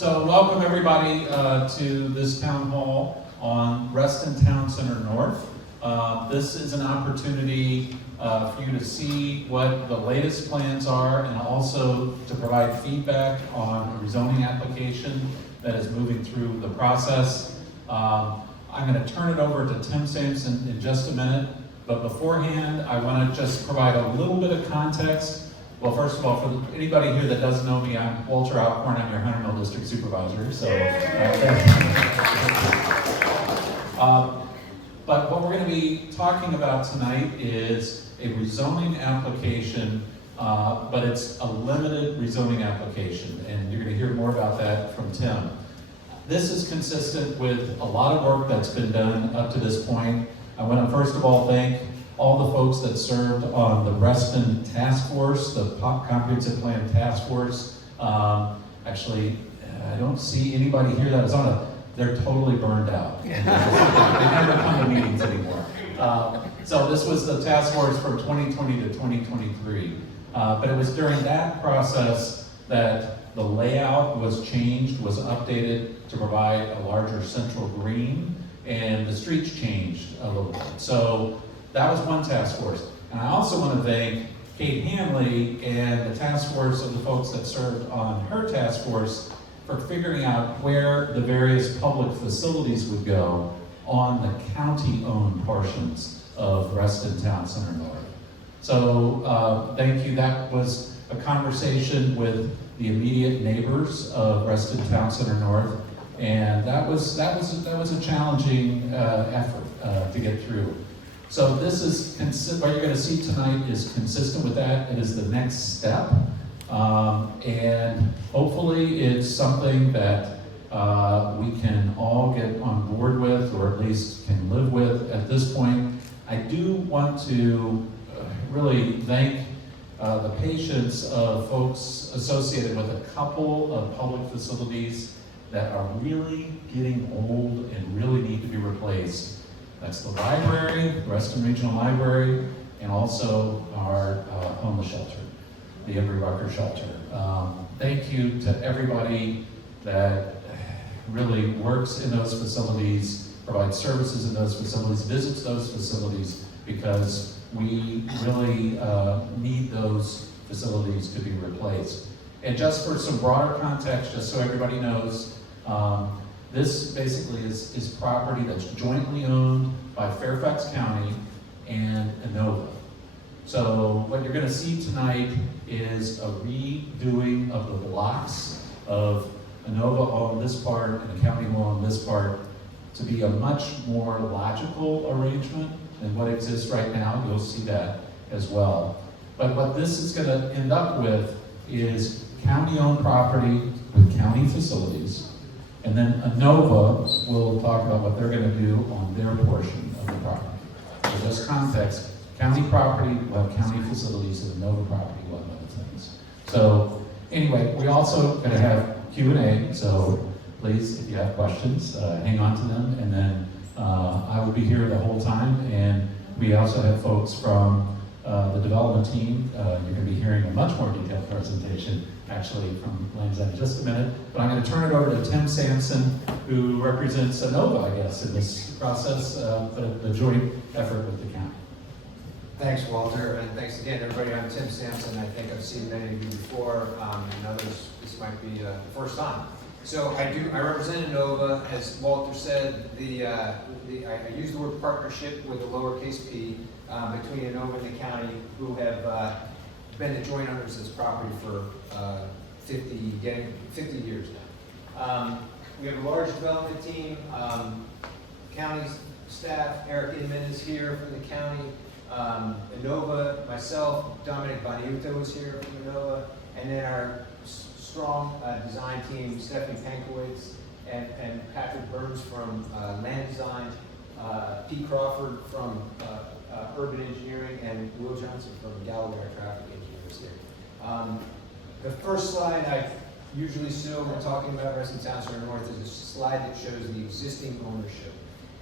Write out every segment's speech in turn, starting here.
So welcome everybody to this town hall on Reston Town Center North. This is an opportunity for you to see what the latest plans are and also to provide feedback on a rezoning application that is moving through the process. I'm going to turn it over to Tim Sampson in just a minute, but beforehand I want to just provide a little bit of context. Well, first of all, for anybody here that doesn't know me, I'm Walter Alcorn. I'm your Hunter Mill District Supervisor. So, but what we're going to be talking about tonight is a rezoning application, but it's a limited rezoning application, and you're going to hear more about that from Tim. This is consistent with a lot of work that's been done up to this point. I want to first of all thank all the folks that served on the Reston Task Force, the Comprehensive Plan Task Force. Actually, I don't see anybody here that was on it. They're totally burned out. They never come to meetings anymore. So this was the task force from 2020 to 2023. But it was during that process that the layout was changed, was updated to provide a larger central green, and the streets changed a little bit. So that was one task force. And I also want to thank Kate Hanley and the task force of the folks that served on her task force for figuring out where the various public facilities would go on the county-owned portions of Reston Town Center North. So thank you. That was a conversation with the immediate neighbors of Reston Town Center North, and that was a challenging effort to get through. So this is, what you're going to see tonight is consistent with that. It is the next step. And hopefully it's something that we can all get on board with, or at least can live with at this point. I do want to really thank the patience of folks associated with a couple of public facilities that are really getting old and really need to be replaced. That's the library, the Reston Regional Library, and also our homeless shelter, the Embry Rucker Shelter. Thank you to everybody that really works in those facilities, provides services in those facilities, visits those facilities, because we really need those facilities to be replaced. And just for some broader context, just so everybody knows, this basically is property that's jointly owned by Fairfax County and Inova. So what you're going to see tonight is a redoing of the blocks of Inova on this part and the county will on this part to be a much more logical arrangement than what exists right now. You'll see that as well. But what this is going to end up with is county-owned property with county facilities. And then Inova will talk about what they're going to do on their portion of the property. So just context, county property will have county facilities, and Inova property will have other things. So anyway, we also going to have Q&A, so please, if you have questions, hang on to them, and then I will be here the whole time. And we also have folks from the development team. You're going to be hearing a much more detailed presentation actually from Lane's in just a minute. But I'm going to turn it over to Tim Sampson, who represents Inova, I guess, in this process, the joint effort with the county. Thanks, Walter, and thanks again, everybody. I'm Tim Sampson. I think I've seen many of you before, and others, this might be the first time. So I represent Inova. As Walter said, I use the word partnership with a lowercase p between Inova and the county, who have been the joint owners of this property for 50 years now. We have a large development team. County staff, Eric Inman is here from the county. Inova, myself, Dominic Boniuto is here from Inova, and then our strong design team, Stephanie Pankowitz and Patrick Burns from Land Design, Pete Crawford from Urban Engineering, and Will Johnson from Galloway, our traffic engineers here. The first slide I usually show when talking about Reston Town Center North is a slide that shows the existing ownership.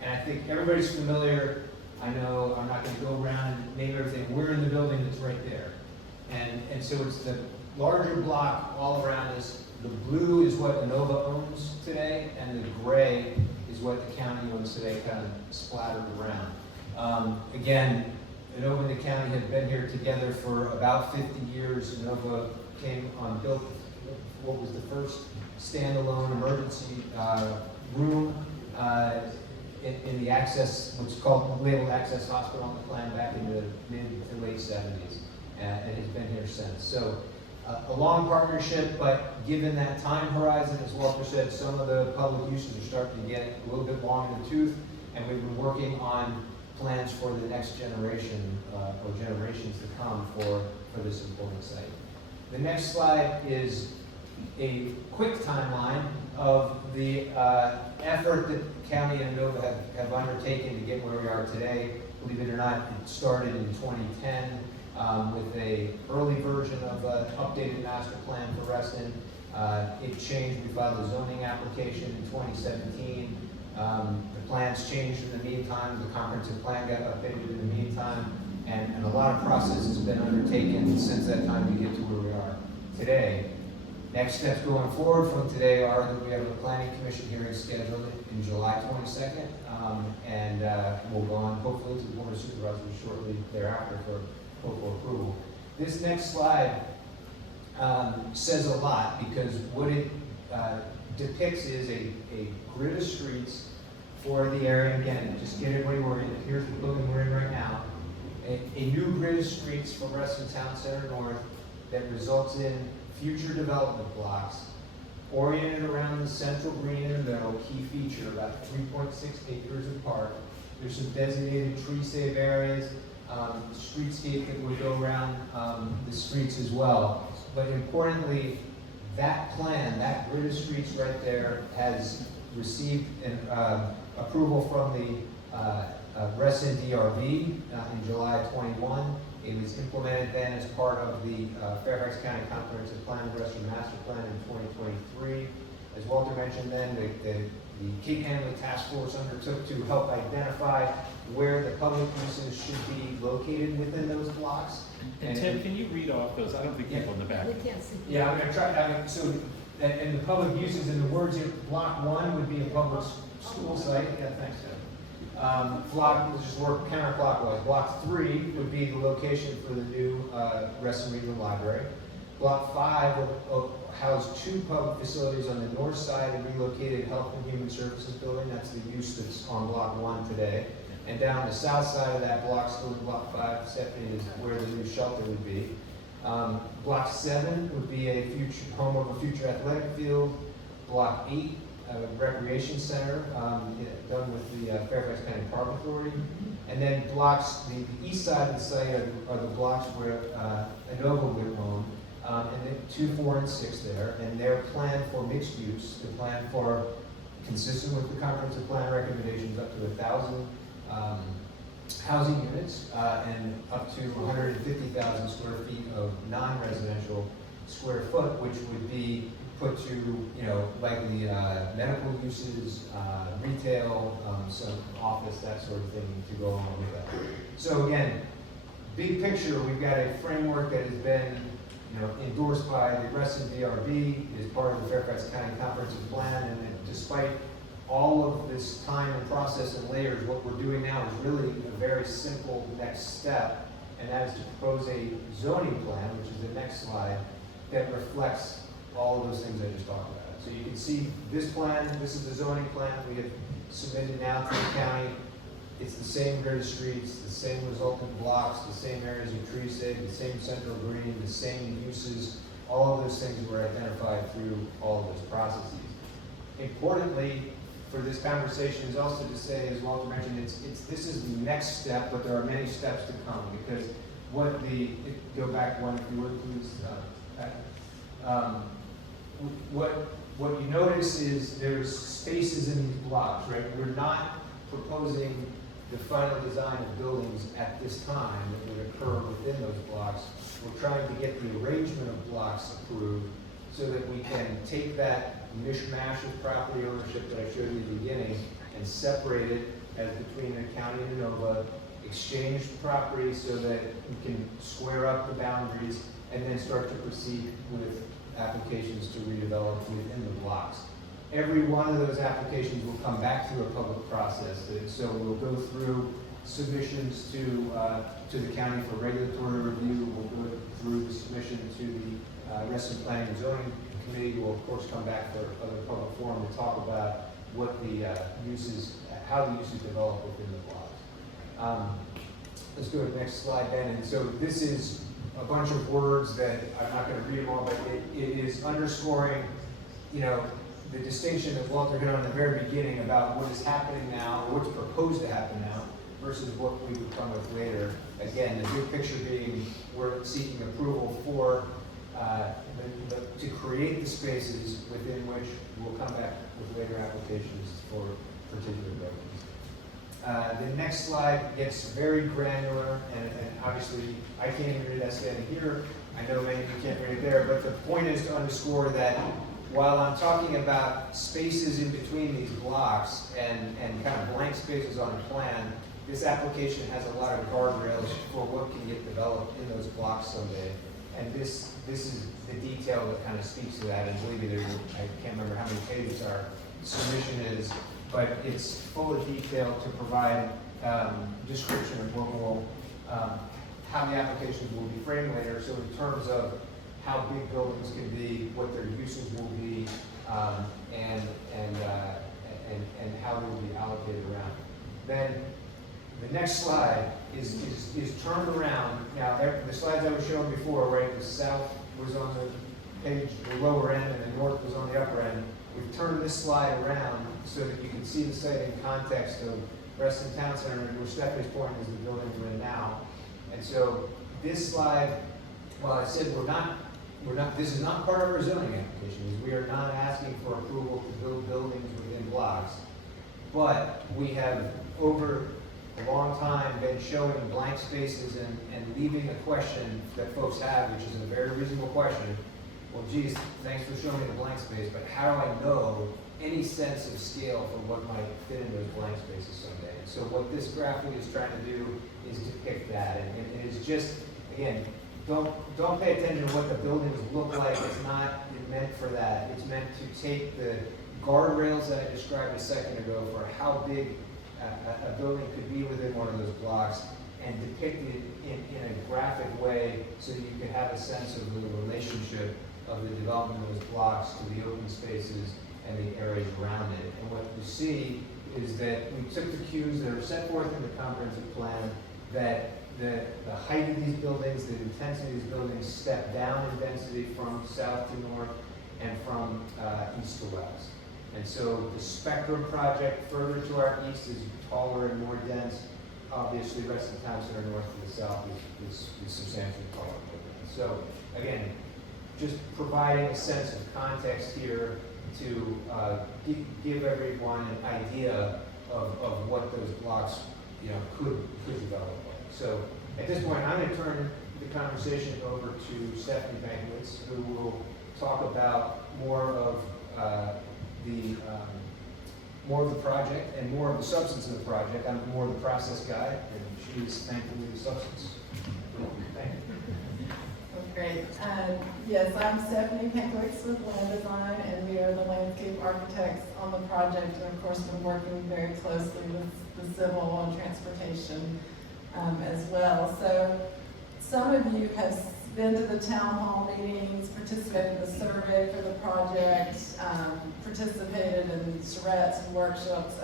And I think everybody's familiar. I know I'm not going to go around and name everything. We're in the building that's right there. And so it's the larger block all around us. The blue is what Inova owns today, and the gray is what the county owns today, kind of splattered around. Again, Inova and the county have been here together for about 50 years. Inova came on, built what was the first standalone emergency room in the Access, what's called labeled Access Hospital on the plan back in the mid to late 70s, and it's been here since. So a long partnership, but given that time horizon, as Walter said, some of the public uses are starting to get a little bit long in the tooth, and we've been working on plans for the next generation or generations to come for this important site. The next slide is a quick timeline of the effort that the county and Inova have undertaken to get where we are today. Believe it or not, it started in 2010 with a early version of an updated master plan for Reston. It changed. We filed a zoning application in 2017. The plans changed in the meantime. The comprehensive plan got updated in the meantime, and a lot of process has been undertaken since that time to get to where we are today. Next steps going forward from today are that we have a planning commission hearing scheduled in July 22nd, and we'll go on hopefully to the board of supervisors shortly thereafter for hopeful approval. This next slide says a lot, because what it depicts is a grid of streets for the area. Again, just get everybody oriented. Here's the building we're in right now. A new grid of streets for Reston Town Center North that results in future development blocks oriented around the central green in the middle, key feature, about 3.6 acres apart. There's some designated tree save areas, streetscape that would go around the streets as well. But importantly, that plan, that grid of streets right there, has received an approval from the Reston DRB in July 21. It was implemented then as part of the Fairfax County Comprehensive Plan and Reston Master Plan in 2023. As Walter mentioned then, the Cape Handling Task Force undertook to help identify where the public uses should be located within those blocks. And Tim, can you read off those? I don't think people in the back. We can't see. Yeah, I'm going to try. And the public uses in the words here, block 1 would be a public school site. Yeah, thanks, Tim. Let's just work counterclockwise. Block 3 would be the location for the new Reston Regional Library. Block 5 will house 2 public facilities on the north side of relocated Health and Human Services building. That's the use that's on Block 1 today. And down the south side of that block, still in Block 5, Stephanie, is where the new shelter would be. Block 7 would be a future home of a future athletic field. Block 8, recreation center, done with the Fairfax County Park Authority. And then blocks, the east side of the site are the blocks where Inova would own. And then 2, 4, and 6 there. And their plan for mixed use, the plan for, consistent with the comprehensive plan recommendations, up to 1,000 housing units and up to 150,000 square feet of non-residential square foot, which would be put to, likely medical uses, retail, some office, that sort of thing to go along with that. So again, big picture, we've got a framework that has been endorsed by the Reston DRB, is part of the Fairfax County Comprehensive Plan, and despite all of this time and process and layers, what we're doing now is really a very simple next step, and that is to propose a zoning plan, which is the next slide, that reflects all of those things I just talked about. So you can see this plan, this is the zoning plan we have submitted now to the county. It's the same grid of streets, the same resultant blocks, the same areas of tree save, the same central green, the same uses. All of those things were identified through all of those processes. Importantly, for this conversation is also to say, as Walter mentioned, this is the next step, but there are many steps to come, because go back one if you would please, what you notice is there's spaces in these blocks, right? We're not proposing the final design of buildings at this time that would occur within those blocks. We're trying to get the arrangement of blocks approved so that we can take that mishmash of property ownership that I showed you at the beginning and separate it as between the county and Inova, exchange property so that we can square up the boundaries, and then start to proceed with applications to redevelop within the blocks. Every one of those applications will come back through a public process. And so we'll go through submissions to the county for regulatory review. We'll go through the submission to the Reston Planning and Zoning Committee. Will of course come back for other public forum to talk about what the uses, how the uses develop within the blocks. Let's go to the next slide, Ben. And so this is a bunch of words that I'm not going to read them all, but it is underscoring, you know, the distinction that Walter hit on the very beginning about what is happening now, or what's proposed to happen now, versus what we would come with later. Again, the big picture being we're seeking approval for to create the spaces within which we'll come back with later applications for particular buildings. The next slide gets very granular, and obviously I can't even read that standing here. I know many of you can't read it there, but the point is to underscore that while I'm talking about spaces in between these blocks and kind of blank spaces on a plan, this application has a lot of guardrails for what can get developed in those blocks someday. And this is the detail that kind of speaks to that. And believe me, I can't remember how many pages our submission is, but it's full of detail to provide description of what will, how the applications will be framed later. So in terms of how big buildings can be, what their uses will be, and how they will be allocated around. Then the next slide is turned around. Now, the slides I was showing before, right, the south was on the page, the lower end, and the north was on the upper end. We've turned this slide around so that you can see the site in context of Reston Town Center, where Stephanie's point is the building we're in now. And so this slide, while I said this is not part of our zoning application. We are not asking for approval to build buildings within blocks, but we have over a long time been showing blank spaces and leaving a question that folks have, which is a very reasonable question. Well, geez, thanks for showing me the blank space, but how do I know any sense of scale for what might fit in those blank spaces someday? And so what this graphic is trying to do is depict that, and it's just, again, don't pay attention to what the buildings look like. It's not meant for that. It's meant to take the guardrails that I described a second ago for how big a building could be within one of those blocks and depict it in a graphic way so that you can have a sense of the relationship of the development of those blocks to the open spaces and the areas around it. And what you see is that we took the cues that are set forth in the comprehensive plan that the height of these buildings, the intensity of these buildings step down in density from south to north and from east to west. And so the Spectrum project further to our east is taller and more dense. Obviously, Reston Town Center north to the south is substantially taller. So again, just providing a sense of context here to give everyone an idea of what those blocks, you know, could develop like. So at this point, I'm going to turn the conversation over to Stephanie Bankwitz, who will talk about more of the project and more of the substance of the project. I'm more of the process guy, and she is thankfully the substance. Thank you. Great. Yes, I'm Stephanie Bankwitz with Land Design, and we are the landscape architects on the project, and of course been working very closely with the civil and transportation as well. So some of you have been to the town hall meetings, participated in the survey for the project, participated in charrettes and workshops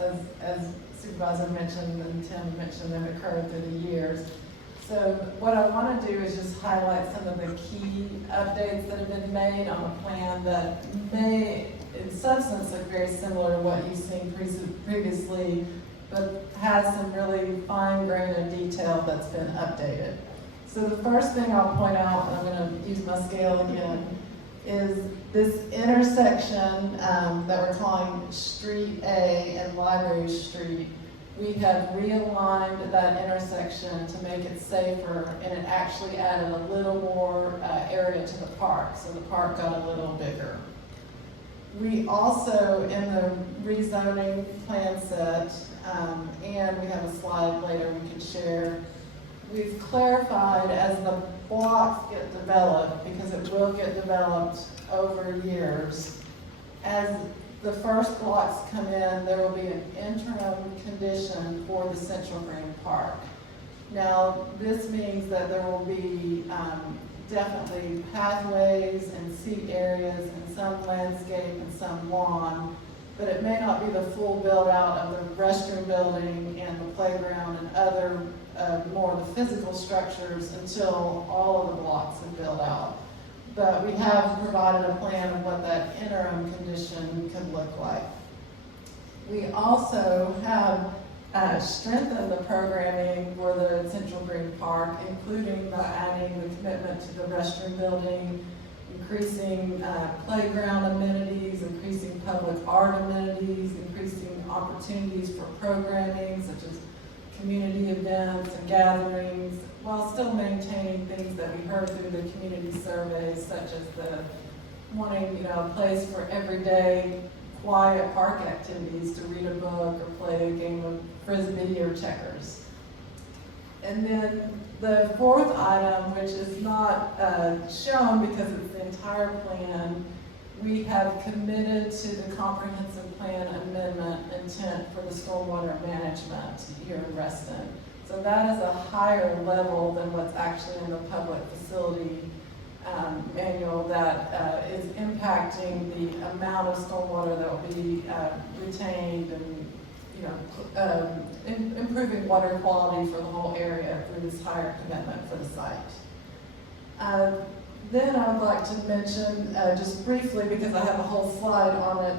as Supervisor mentioned and Tim mentioned have occurred through the years. So what I want to do is just highlight some of the key updates that have been made on a plan that may, in substance, look very similar to what you've seen previously, but has some really fine-grained detail that's been updated. So the first thing I'll point out, and I'm going to use my scale again, is this intersection that we're calling Street A and Library Street. We have realigned that intersection to make it safer, and it actually added a little more area to the park, so the park got a little bigger. We also, in the rezoning plan set, and we have a slide later we can share, we've clarified as the blocks get developed, because it will get developed over years, as the first blocks come in, there will be an interim condition for the Central Green Park. Now, this means that there will be definitely pathways and seat areas and some landscape and some lawn, but it may not be the full build out of the restroom building and the playground and other more of the physical structures until all of the blocks are built out. But we have provided a plan of what that interim condition could look like. We also have strengthened the programming for the Central Green Park, including by adding the commitment to the restroom building, increasing playground amenities, increasing public art amenities, increasing opportunities for programming such as community events and gatherings, while still maintaining things that we heard through the community surveys, such as the wanting, a place for everyday quiet park activities to read a book or play a game of frisbee or checkers. And then the fourth item, which is not shown because it's the entire plan, we have committed to the comprehensive plan amendment intent for the stormwater management here in Reston. So that is a higher level than what's actually in the public facility manual that is impacting the amount of stormwater that will be retained and improving water quality for the whole area through this higher commitment for the site. Then I would like to mention, just briefly, because I have a whole slide on it,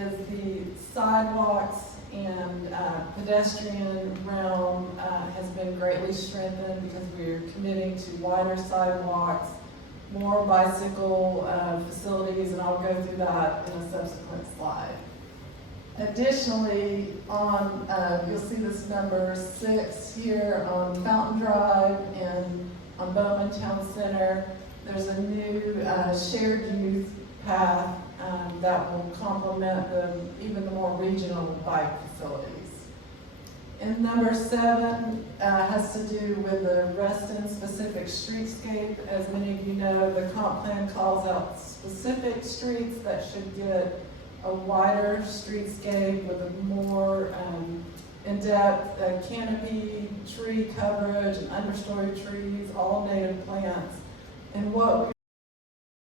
is the sidewalks and pedestrian realm has been greatly strengthened because we're committing to wider sidewalks, more bicycle facilities, and I'll go through that in a subsequent slide. Additionally, you'll see this number 6 here on Fountain Drive and on Bowman Town Center. There's a new shared youth path that will complement even the more regional bike facilities. And number 7 has to do with the Reston specific streetscape. As many of you know, the comp plan calls out specific streets that should get a wider streetscape with a more in-depth canopy, tree coverage, and understory trees, all native plants. And what